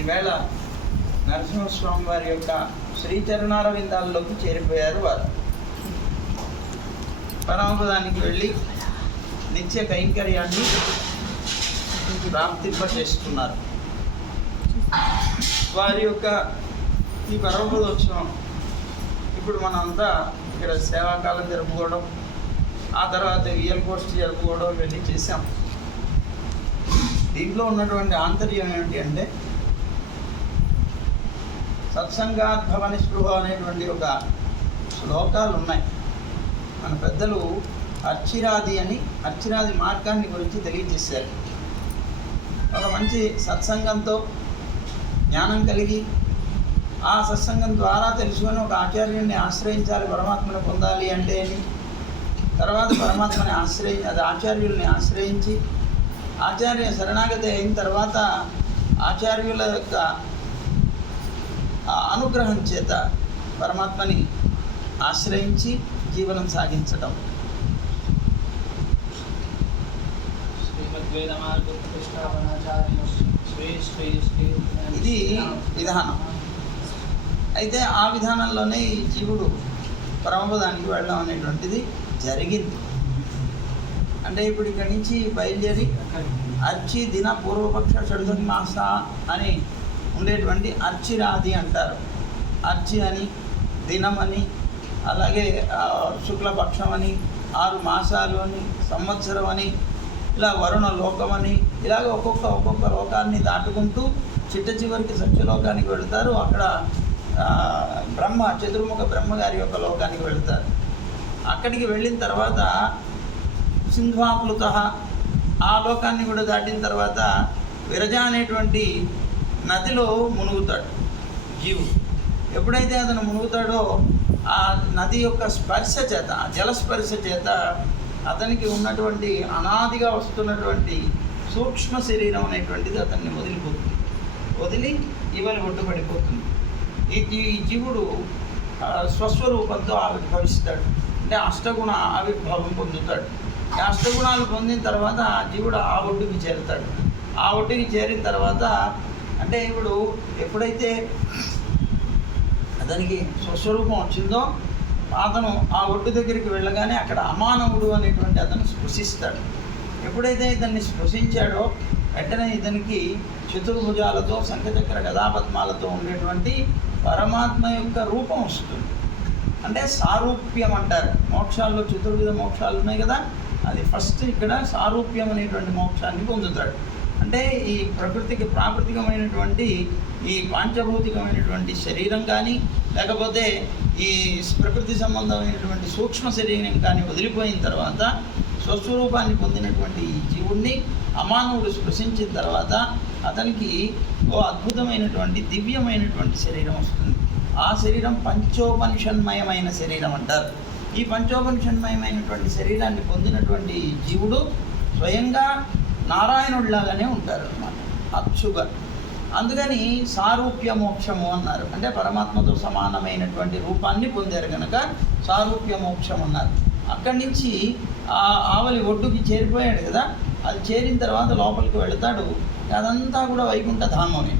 ఈవేళ నరసింహస్వామి వారి యొక్క శ్రీచరణారవిందాల్లోకి చేరిపోయారు. వారు పరమపదానికి వెళ్ళి నిత్య కైంకర్యాన్ని ప్రాప్తింపచేస్తున్నారు. వారి యొక్క ఈ పరమపదోత్సవం ఇప్పుడు మనంతా ఇక్కడ సేవాకాలం జరుపుకోవడం, ఆ తర్వాత రియల్ పోస్ట్ జరుపుకోవడం ఇవన్నీ చేశాం. దీంట్లో ఉన్నటువంటి ఆంతర్యం ఏమిటి అంటే సత్సంగాద్భవ నిస్పృహ అనేటువంటి ఒక శ్లోకాలు ఉన్నాయి. మన పెద్దలు అర్చిరాది మార్గాన్ని గురించి తెలియజేశారు. ఒక మంచి సత్సంగంతో జ్ఞానం కలిగి ఆ సత్సంగం ద్వారా తెలుసుకొని ఒక ఆచార్యుడిని ఆశ్రయించాలి, పరమాత్మను పొందాలి అంటే అని, తర్వాత పరమాత్మని ఆచార్యుల్ని ఆశ్రయించి ఆచార్య శరణాగతి అయిన తర్వాత ఆచార్యుల యొక్క అనుగ్రహం చేత పరమాత్మని ఆశ్రయించి జీవనం సాగించడం. ఇది విధానం. అయితే ఆ విధానంలోనే ఈ జీవుడు పరమపదానికి వెళ్ళడం అనేటువంటిది జరిగింది. అంటే ఇప్పుడు ఇక్కడి నుంచి బయలుదేరి అర్చి దిన పూర్వపక్ష షడ్మాస అని ఉండేటువంటి అర్చిరాది అంటారు. అర్చి అని, దినం అని, అలాగే శుక్లపక్షం అని, 6 మాసాలు అని, సంవత్సరం అని, ఇలా వరుణ లోకం అని, ఇలాగ ఒక్కొక్క లోకాన్ని దాటుకుంటూ చివరికి సత్యలోకానికి వెళతారు. అక్కడ చతుర్ముఖ బ్రహ్మగారి యొక్క లోకానికి వెళతారు. అక్కడికి వెళ్ళిన తర్వాత సింధ్వాప్లుత ఆ లోకాన్ని కూడా దాటిన తర్వాత విరజ అనేటువంటి నదిలో మునుగుతాడు జీవుడు. ఎప్పుడైతే అతను మునుగుతాడో ఆ నది యొక్క స్పర్శ చేత, ఆ జలస్పర్శ చేత అతనికి ఉన్నటువంటి అనాదిగా వస్తున్నటువంటి సూక్ష్మ శరీరం అనేటువంటిది అతన్ని వదిలి ఇవలి ఒడ్డుపడిపోతుంది. ఈ జీవుడు స్వస్వరూపంతో ఆవిర్భవిస్తాడు. అంటే అష్టగుణ ఆవిర్భావం పొందుతాడు. ఈ అష్టగుణాలు పొందిన తర్వాత ఆ జీవుడు ఆ ఒడ్డుకి చేరుతాడు. ఆ ఒడ్డుకి చేరిన తర్వాత అంటే ఇప్పుడు ఎప్పుడైతే అతనికి స్వస్వరూపం వచ్చిందో అతను ఆ ఒడ్డు దగ్గరికి వెళ్ళగానే అక్కడ అమానవుడు అనేటువంటి అతను స్పృశిస్తాడు. ఎప్పుడైతే ఇతన్ని స్పృశించాడో వెంటనే ఇతనికి చతుర్భుజాలతో శంఖచక్ర గదాపద్మాలతో ఉండేటువంటి పరమాత్మ యొక్క రూపం వస్తుంది. అంటే సారూప్యం అంటారు. మోక్షాల్లో చతుర్విధ మోక్షాలు ఉన్నాయి కదా, అది ఫస్ట్ ఇక్కడ సారూప్యం అనేటువంటి మోక్షాన్ని పొందుతాడు. అంటే ఈ ప్రకృతికి ప్రాకృతికమైనటువంటి ఈ పాంచభౌతికమైనటువంటి శరీరం కానీ, లేకపోతే ఈ ప్రకృతి సంబంధమైనటువంటి సూక్ష్మ శరీరం కానీ వదిలిపోయిన తర్వాత స్వస్వరూపాన్ని పొందినటువంటి ఈ జీవుణ్ణి అమానవుడు స్పృశించిన తర్వాత అతనికి ఓ అద్భుతమైనటువంటి దివ్యమైనటువంటి శరీరం వస్తుంది. ఆ శరీరం పంచోపనిషన్మయమైన శరీరం అంటారు. ఈ పంచోపనిషన్మయమైనటువంటి శరీరాన్ని పొందినటువంటి జీవుడు స్వయంగా నారాయణుడిలాగానే ఉంటారు అన్నమాట, అచ్చుగా. అందుకని సారూప్య మోక్షము అన్నారు. అంటే పరమాత్మతో సమానమైనటువంటి రూపాన్ని పొందారు కనుక సారూప్య మోక్షం అన్నారు. అక్కడి నుంచి ఆ ఆవలి ఒడ్డుకి చేరిపోయాడు కదా, అది చేరిన తర్వాత లోపలికి వెళతాడు. అదంతా కూడా వైకుంఠ ధామమే,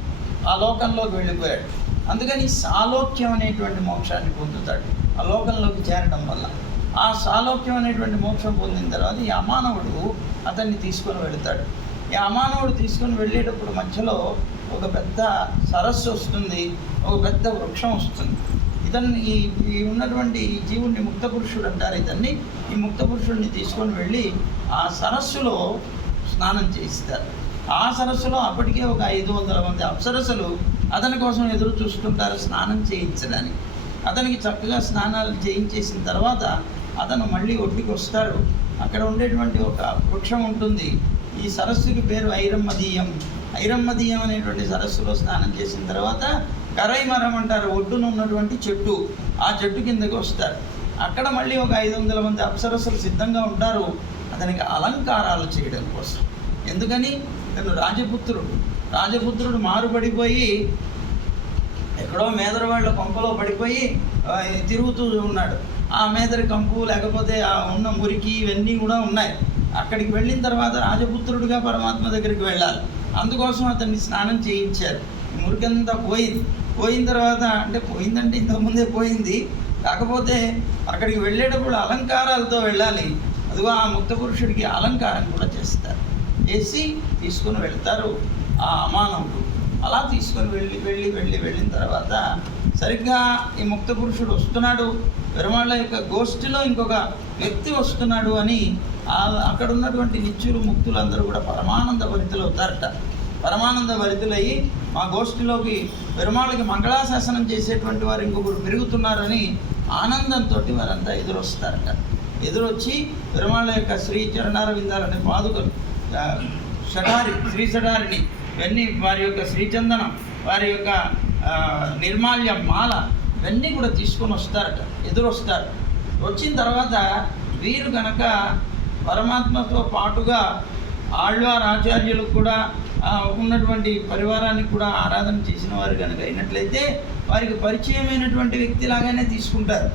ఆ లోకంలోకి వెళ్ళిపోయాడు. అందుకని సాలోక్యం అనేటువంటి మోక్షాన్ని పొందుతాడు ఆ లోకంలోకి చేరడం వల్ల. ఆ సాలోక్యం అనేటువంటి మోక్షం పొందిన తర్వాత ఈ అమానవుడు అతన్ని తీసుకొని వెళతాడు. ఈ అమానవుడు తీసుకొని వెళ్ళేటప్పుడు మధ్యలో ఒక పెద్ద సరస్సు వస్తుంది, ఒక పెద్ద వృక్షం వస్తుంది. ఇతన్ని ఈ ఉన్నటువంటి జీవుడిని ముక్త పురుషుడు అంటారు. ఇతన్ని ఈ ముక్త పురుషుడిని తీసుకొని వెళ్ళి ఆ సరస్సులో స్నానం చేయిస్తారు. ఆ సరస్సులో అప్పటికే ఒక 500 మంది అప్సరసలు అతని కోసం ఎదురు చూస్తుంటారు స్నానం చేయించడానికి. అతనికి చక్కగా స్నానాలు చేయించేసిన తర్వాత అతను మళ్ళీ ఒడ్డుకి వస్తాడు. అక్కడ ఉండేటువంటి ఒక వృక్షం ఉంటుంది. ఈ సరస్సుకి పేరు ఐరమ్మదీయం. ఐరమ్మదీయం అనేటువంటి సరస్సులో స్నానం చేసిన తర్వాత కరైమరం అంటారు, ఒడ్డున ఉన్నటువంటి చెట్టు. ఆ చెట్టు కిందకి వస్తారు. అక్కడ మళ్ళీ ఒక 500 మంది అప్సరసలు సిద్ధంగా ఉంటారు అతనికి అలంకారాలు చేయడం కోసం. ఎందుకని తను రాజపుత్రుడు మారుపడిపోయి ఎక్కడో మేదర వాళ్ళ కొంపలో పడిపోయి తిరుగుతూ ఉన్నాడు. ఆ మేదరి కంపు లేకపోతే ఆ ఉన్న మురికి ఇవన్నీ కూడా ఉన్నాయి. అక్కడికి వెళ్ళిన తర్వాత రాజపుత్రుడిగా పరమాత్మ దగ్గరికి వెళ్ళాలి. అందుకోసం అతన్ని స్నానం చేయించారు. మురికంతా పోయిన తర్వాత, అంటే పోయిందంటే ఇంతకుముందే పోయింది, కాకపోతే అక్కడికి వెళ్ళేటప్పుడు అలంకారాలతో వెళ్ళాలి. అదిగో ఆ ముక్త పురుషుడికి అలంకారం కూడా చేస్తారు, చేసి తీసుకుని వెళ్తారు ఆ అమానవుడు. అలా తీసుకొని వెళ్ళిన తర్వాత సరిగ్గా ఈ ముక్త పురుషుడు వస్తున్నాడు, పెరుమాళ్ళ యొక్క గోష్ఠిలో ఇంకొక వ్యక్తి వస్తున్నాడు అని అక్కడ ఉన్నటువంటి నిత్యులు ముక్తులు అందరూ కూడా పరమానంద భరితులు అవుతారట. పరమానంద భరితులయ్యి మా గోష్ఠిలోకి పెరుమాళ్ళకి మంగళాశాసనం చేసేటువంటి వారు ఇంకొకరు పెరుగుతున్నారని ఆనందంతో వారంతా ఎదురొస్తారట. ఎదురొచ్చి పెరుమాళ్ళ యొక్క శ్రీ చరణారవిందాలనే పాదుకలు, శ్రీ షఠారిని ఇవన్నీ, వారి యొక్క శ్రీచందనం, వారి యొక్క నిర్మాల్య మాల ఇవన్నీ కూడా తీసుకొని వస్తారట, ఎదురొస్తారు. వచ్చిన తర్వాత వీరు కనుక పరమాత్మతో పాటుగా ఆళ్వార్ ఆచార్యులకు కూడా ఉన్నటువంటి పరివారానికి కూడా ఆరాధన చేసిన వారు కనుక అయినట్లయితే వారికి పరిచయమైనటువంటి వ్యక్తిలాగానే తీసుకుంటారు.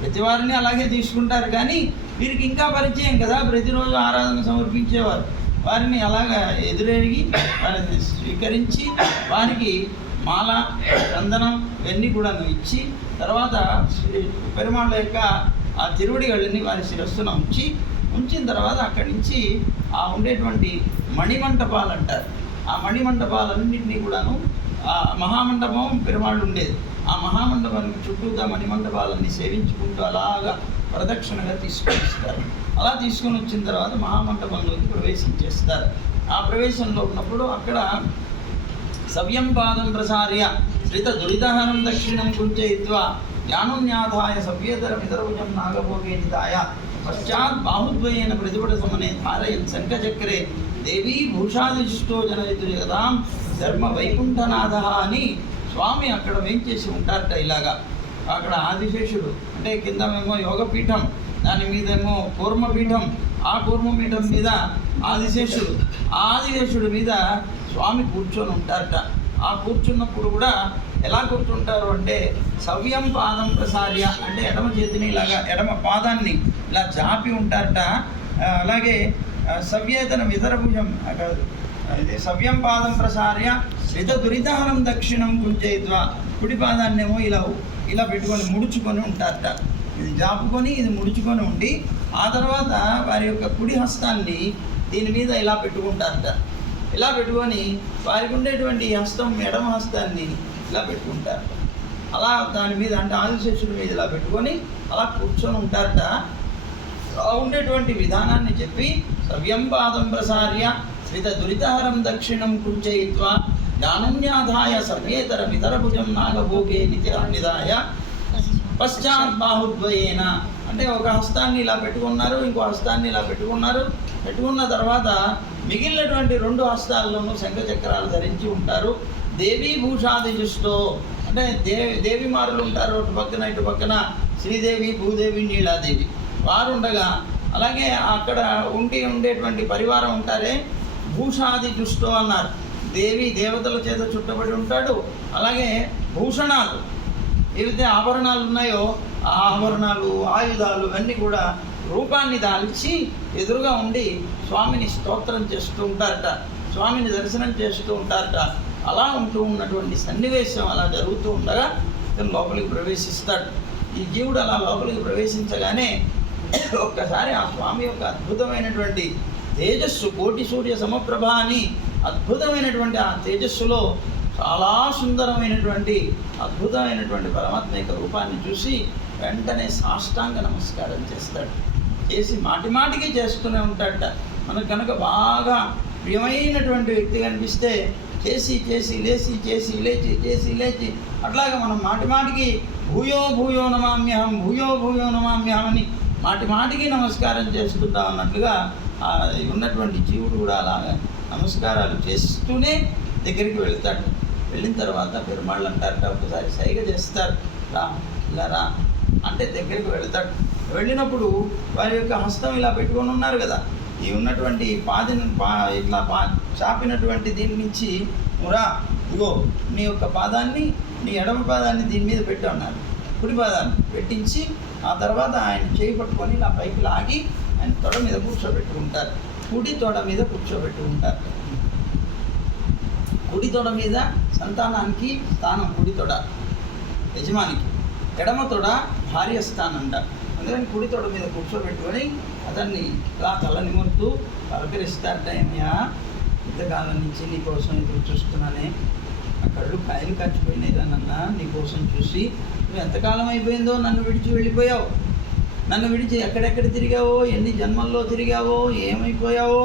ప్రతి వారిని అలాగే తీసుకుంటారు, కానీ వీరికి ఇంకా పరిచయం కదా, ప్రతిరోజు ఆరాధన సమర్పించేవారు. వారిని అలాగా ఎదురెరిగి వారిని స్వీకరించి వారికి మాల, చందనం ఇవన్నీ కూడా ఇచ్చి, తర్వాత పెరుమాళ్ళ యొక్క ఆ తిరువడిగళ్ళని వారి శిరస్సున ఉంచిన తర్వాత అక్కడి నుంచి ఆ ఉండేటువంటి మణిమంటపాలు అంటారు. ఆ మణిమంటపాలన్నింటినీ కూడాను ఆ మహామండపం పెరుమాళ్ళు ఉండేది. ఆ మహామండపానికి చుట్టూతా మణిమంటపాలన్నీ సేవించుకుంటూ అలాగా ప్రదక్షిణగా తీసుకొని వస్తారు. అలా తీసుకొని వచ్చిన తర్వాత మహామంటపంలోకి ప్రవేశించేస్తారు. ఆ ప్రవేశంలో ఉన్నప్పుడు అక్కడ సవ్యం పాదం ప్రసార్య శ్రిత దురితహరం దక్షిణం కుంచయిత్వా జ్ఞానున్యాధాయ సవ్యేతరమితరభుజం నాగభోగే నిదాయ పశ్చాత్ బాహుద్వయేన ప్రతిపట సమనే ధారయన్ శంఖచక్రే దేవీ భూషాదిశిష్టో జనయతు జగదాం ధర్మ వైకుంఠనాథ అని స్వామి అక్కడ వేంచేసి ఉంటారట. ఇలాగా అక్కడ ఆదిశేషుడు, అంటే కిందమేమో యోగపీఠం, దాని మీదేమో కూర్మపీఠం, ఆ కూర్మపీఠం మీద ఆదిశేషుడు మీద స్వామి కూర్చొని ఉంటారట. ఆ కూర్చున్నప్పుడు కూడా ఎలా కూర్చుంటారు అంటే సవ్యం పాదం ప్రసార్య, అంటే ఎడమ చేతిని ఇలాగా ఎడమ పాదాన్ని ఇలా జాపి ఉంటారట. అలాగే సవ్యేతన వితరభుజం, ఇది సవ్యం పాదం ప్రసార్య శ్రిత దురితహరం దక్షిణం కుంచయిత్వా, కుడి పాదాన్నేమో ఇలా పెట్టుకొని ముడుచుకొని ఉంటారట. ఇది జాపుకొని ఇది ముడుచుకొని ఉండి ఆ తర్వాత వారి యొక్క కుడి హస్తాన్ని దీని మీద ఇలా పెట్టుకుంటారట. ఇలా పెట్టుకొని వారికి ఉండేటువంటి హస్తం, ఎడమ హస్తాన్ని ఇలా పెట్టుకుంటారట. అలా దాని మీద, అంటే ఆదిశేషుడి మీద ఇలా పెట్టుకొని అలా కూర్చొని ఉంటారట. ఉండేటువంటి విధానాన్ని చెప్పి సవ్యం పాదం ప్రసార్య శ్రిత దురితహరం దక్షిణం కుంచయిత్వా జ్ఞానున్యాధాయ సర్వేతరమితరభుజం నాగభోగే నిదాయ పశ్చాత్ బాహుద్వయేన, అంటే ఒక హస్తాన్ని ఇలా పెట్టుకున్నారు, ఇంకో హస్తాన్ని ఇలా పెట్టుకున్న తర్వాత మిగిలినటువంటి 2 హస్తాల్లోనూ శంఖచక్రాలు ధరించి ఉంటారు. దేవీ భూషాదిజుష్టో, అంటే దేవిమారులు ఉంటారు, ఇటు పక్కన శ్రీదేవి, భూదేవి, నీలాదేవి వారు ఉండగా, అలాగే అక్కడ ఉండేటువంటి పరివారం ఉంటారే భూషాదిజుష్టో అన్నారు. దేవతల చేత చుట్టబడి ఉంటాడు. అలాగే భూషణాలు, ఏవైతే ఆభరణాలు ఉన్నాయో ఆ ఆభరణాలు, ఆయుధాలు అన్నీ కూడా రూపాన్ని దాల్చి ఎదురుగా ఉండి స్వామిని స్తోత్రం చేస్తూ ఉంటారట, స్వామిని దర్శనం చేస్తూ ఉంటారట. అలా ఉన్నటువంటి సన్నివేశం అలా జరుగుతూ ఉండగా ఇతను లోపలికి ప్రవేశిస్తాడు. ఈ జీవుడు అలా లోపలికి ప్రవేశించగానే ఒక్కసారి ఆ స్వామి యొక్క అద్భుతమైనటువంటి తేజస్సు, కోటి సూర్య సమప్రభ అని అద్భుతమైనటువంటి ఆ తేజస్సులో చాలా సుందరమైనటువంటి అద్భుతమైనటువంటి పరమాత్మ యొక్క రూపాన్ని చూసి వెంటనే సాష్టాంగ నమస్కారం చేస్తాడు. చేసి మాటిమాటికి చేస్తూనే ఉంటాడట. మనకు కనుక బాగా ప్రియమైనటువంటి వ్యక్తి కనిపిస్తే చేసి లేచి అట్లాగా మనం మాటిమాటికి భూయో నమామ్యహం అని మాటిమాటికి నమస్కారం చేసుకుంటాం అన్నట్లుగా ఉన్నటువంటి జీవుడు కూడా అలాగా నమస్కారాలు చేస్తూనే దగ్గరికి వెళ్తాడు. వెళ్ళిన తర్వాత పెరుమాళ్ళు అంటారట, ఒకసారి సైగ చేస్తారు, ఇలా రా అంటే దగ్గరికి వెళ్తాడు. వెళ్ళినప్పుడు వారి యొక్క హస్తం ఇలా పెట్టుకొని ఉన్నారు కదా, ఈ ఉన్నటువంటి పాదిని ఇట్లా చాపినటువంటి దీని నుంచి మురా ఇగో నీ యొక్క పాదాన్ని, నీ ఎడమ పాదాన్ని దీని మీద పెట్టి ఉన్నారు, కుడి పాదాన్ని పెట్టించి ఆ తర్వాత ఆయన చేయి పట్టుకొని ఇలా పైకి లాగి ఆయన తొడ మీద కూర్చోబెట్టుకుంటారు. కుడి తొడ మీద కూర్చోబెట్టుకుంటారు. కుడి తొడ మీద సంతానానికి స్థానం, కుడి తొడ యజమానికి, ఎడమ తొడ భార్య స్థానంట. అందుకని కుడి తొడ మీద కూర్చోబెట్టుకొని అతన్ని ఇలా తల నిమురుతూ పలకరిస్తారట. ఏమయ్యా, ఇంతకాలం నుంచి నీ కోసం ఎదురు చూస్తున్నానే, ఆ కళ్ళు కాయలు కచ్చిపోయినాయి నన్న నీ కోసం చూసి. నువ్వు ఎంతకాలం అయిపోయిందో నన్ను విడిచి వెళ్ళిపోయావు, నన్ను విడిచి ఎక్కడెక్కడ తిరిగావో, ఎన్ని జన్మల్లో తిరిగావో, ఏమైపోయావో,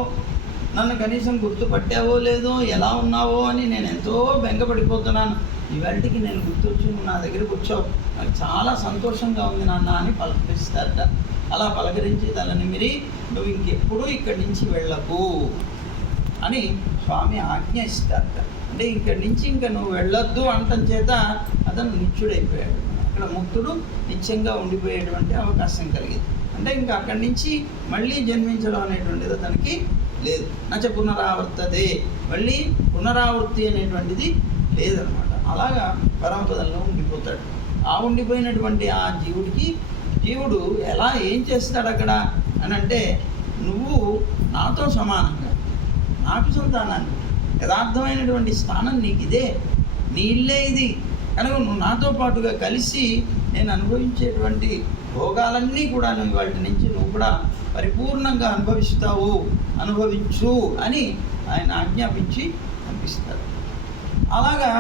నన్ను కనీసం గుర్తుపట్టావో లేదో, ఎలా ఉన్నావో అని నేను ఎంతో బెంగపడిపోతున్నాను. ఇవాళకి నేను గుర్తొచ్చి నువ్వు నా దగ్గరికి వచ్చావు, నాకు చాలా సంతోషంగా ఉంది నాన్న అని పలకరిస్తారట. అలా పలకరించి తల నిమిరి నువ్వు ఇంకెప్పుడు ఇక్కడి నుంచి వెళ్ళకు అని స్వామి ఆజ్ఞ ఇస్తారట. అంటే ఇక్కడి నుంచి ఇంకా నువ్వు వెళ్ళొద్దు అంటం చేత అతను నిత్యుడైపోయాడు. అక్కడ ముక్తుడు నిత్యంగా ఉండిపోయేటువంటి అవకాశం కలిగింది. అంటే ఇంకా అక్కడి నుంచి మళ్ళీ జన్మించడం అనేటువంటిది అతనికి లేదు. నచ పునరావర్తతే, మళ్ళీ పునరావృత్తి అనేటువంటిది లేదనమాట. అలాగా పరమపదంలో ఉండిపోతాడు. ఆ ఉండిపోయినటువంటి ఆ జీవుడు ఎలా ఏం చేస్తాడు అక్కడ అని అంటే, నువ్వు నాతో సమానంగా, నాకు సంతానాన్ని, యథార్థమైనటువంటి స్థానం నీకు ఇదే, నీ ఇల్లే ఇది కనుక నువ్వు నాతో పాటుగా కలిసి నేను అనుభవించేటువంటి భోగాలన్నీ కూడా నువ్వు వాటి నుంచి నువ్వు కూడా పరిపూర్ణంగా అనుభవించు అని ఆయన ఆజ్ఞాపించి పంపిస్తారు. అలాగా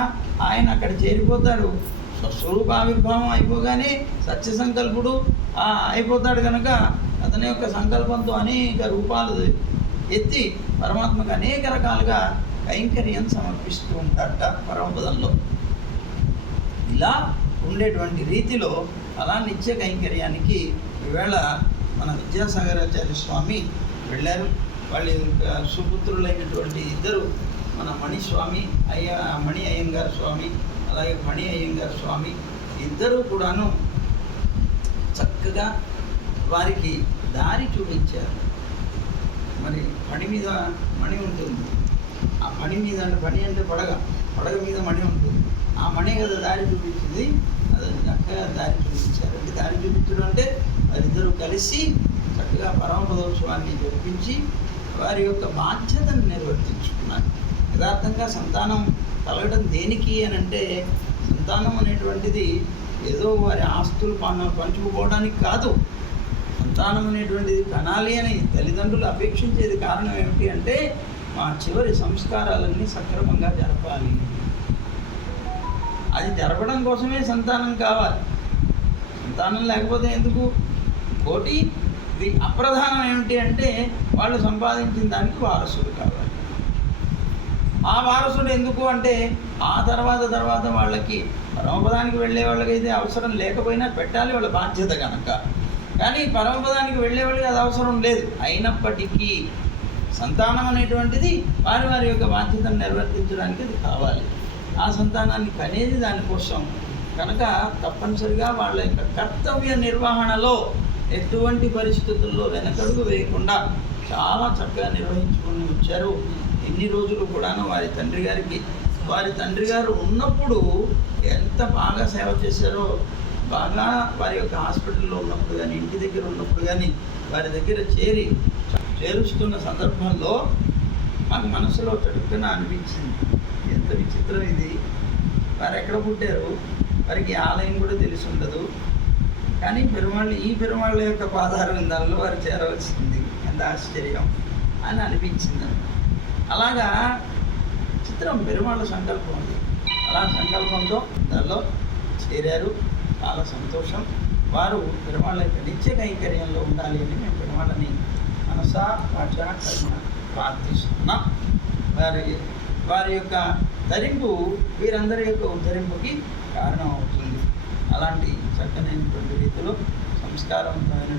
ఆయన అక్కడ చేరిపోతాడు. స్వస్వరూపావిర్భావం అయిపోగానే సత్య సంకల్పుడు అయిపోతాడు కనుక అతని యొక్క సంకల్పంతో అనేక రూపాలు ఎత్తి పరమాత్మకు అనేక రకాలుగా కైంకర్యం సమర్పిస్తూ ఉంటారట పరమపదంలో. ఇలా ఉండేటువంటి రీతిలో అలా నిత్య కైంకర్యానికి ఈవేళ మన విద్యాసాగరాచార్య స్వామి వెళ్ళారు. వాళ్ళ సుపుత్రులైనటువంటి ఇద్దరు, మన మణి అయ్యంగార్ స్వామి, అలాగే మణి అయ్యంగార్ స్వామి, ఇద్దరు కూడాను చక్కగా వారికి దారి చూపించారు. మరి పని మీద మణి ఉంటుంది, ఆ పని మీద పని అంటే పడగ మీద మణి ఉంటుంది, ఆ మణి కదా దారి చూపించింది, అది చక్కగా దారి చూపించారు. అంటే దారి చూపించడం అంటే వారిద్దరూ కలిసి చక్కగా పరమపదోత్సవాన్ని జరిపించి వారి యొక్క బాధ్యతను నిర్వర్తించుకున్నారు. యథార్థంగా సంతానం కలగడం దేనికి అని అంటే, సంతానం అనేటువంటిది ఏదో వారి ఆస్తులు పంచుకోవడానికి కాదు. సంతానం అనేటువంటిది కనాలి అని తల్లిదండ్రులు అపేక్షించేది కారణం ఏమిటి అంటే, మా చివరి సంస్కారాలన్నీ సక్రమంగా జరపాలి. అది జరపడం కోసమే సంతానం కావాలి. సంతానం లేకపోతే ఎందుకు? కోటి ఇది అప్రధానం ఏమిటి అంటే, వాళ్ళు సంపాదించిన దానికి వారసుడు కావాలి. ఆ వారసుడు ఎందుకు అంటే, ఆ తర్వాత వాళ్ళకి పరమపదానికి వెళ్ళే వాళ్ళకైతే అవసరం లేకపోయినా పెట్టాలి, వాళ్ళ బాధ్యత కనుక. కానీ పరమపదానికి వెళ్ళే వాళ్ళకి అది అవసరం లేదు. అయినప్పటికీ సంతానం అనేటువంటిది వారి యొక్క బాధ్యతను నిర్వర్తించడానికి అది కావాలి. ఆ సంతానాన్ని కనేది దానికోసం కనుక తప్పనిసరిగా వాళ్ళ యొక్క కర్తవ్య నిర్వహణలో ఎటువంటి పరిస్థితుల్లో వెనకడుగు వేయకుండా చాలా చక్కగా నిర్వహించుకుని వచ్చారు. ఎన్ని రోజులు కూడాను వారి తండ్రి గారు ఉన్నప్పుడు ఎంత బాగా సేవ చేశారో, బాగా వారి యొక్క హాస్పిటల్లో ఉన్నప్పుడు కానీ, ఇంటి దగ్గర ఉన్నప్పుడు కానీ వారి దగ్గర చేరుస్తున్న సందర్భంలో మాకు మనసులో చటుక్కున అనిపించింది, ఎంత విచిత్రం ఇది, వారు ఎక్కడ పుట్టారు, వారికి ఆలయం కూడా తెలిసి ఉండదు, కానీ ఈ పెరుమాళ్ళ యొక్క పాదార విందాలలో వారు చేరవలసింది, ఎంత ఆశ్చర్యం అని అనిపించింది. అలాగా చిత్రం పెరుమాళ్ళ సంకల్పం ఉంది. అలా సంకల్పంతో దానిలో చేరారు. చాలా సంతోషం. వారు పెరుమాళ్ళ యొక్క నిత్య కైంకర్యంలో ఉండాలి అని మేము పెరుమాళ్ళని మనసా వాచ కర్మ ప్రార్థిస్తున్నాం. వారి యొక్క ధరింపు వీరందరి యొక్క ఉద్ధరింపుకి కారణం అవుతుంది. అలాంటి చక్కనైనటువంటి రీతిలో సంస్కారవంతమైన